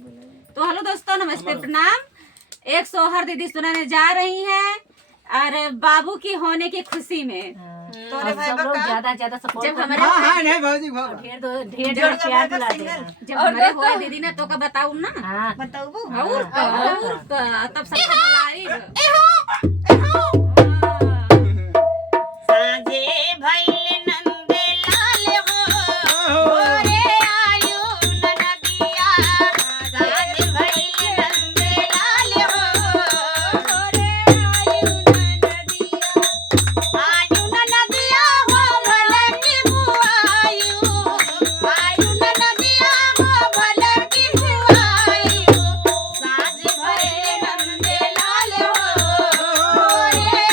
तो हेलो दोस्तों, नमस्ते, प्रणाम। एक सोहर दीदी सुनाने जा रही हैं और बाबू की होने की खुशी में तो सब लोग ज्यादा सपोर्ट जब हमारे नहीं भौजी ढेर प्यार दिला देना। जब हमारे हुआ दीदी ना तो का बताऊ ना बताओ और तब सब लाइव साजे भइल नंदे लाल हो ओरे आयु ननदिया साजे भइल नंदे लाल हो ओरे आयु ननदिया हो भले की बुआयु आयु ननदिया हो भले की बुआयु साजे भइल नंदे लाल हो ओरे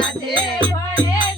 साथे भये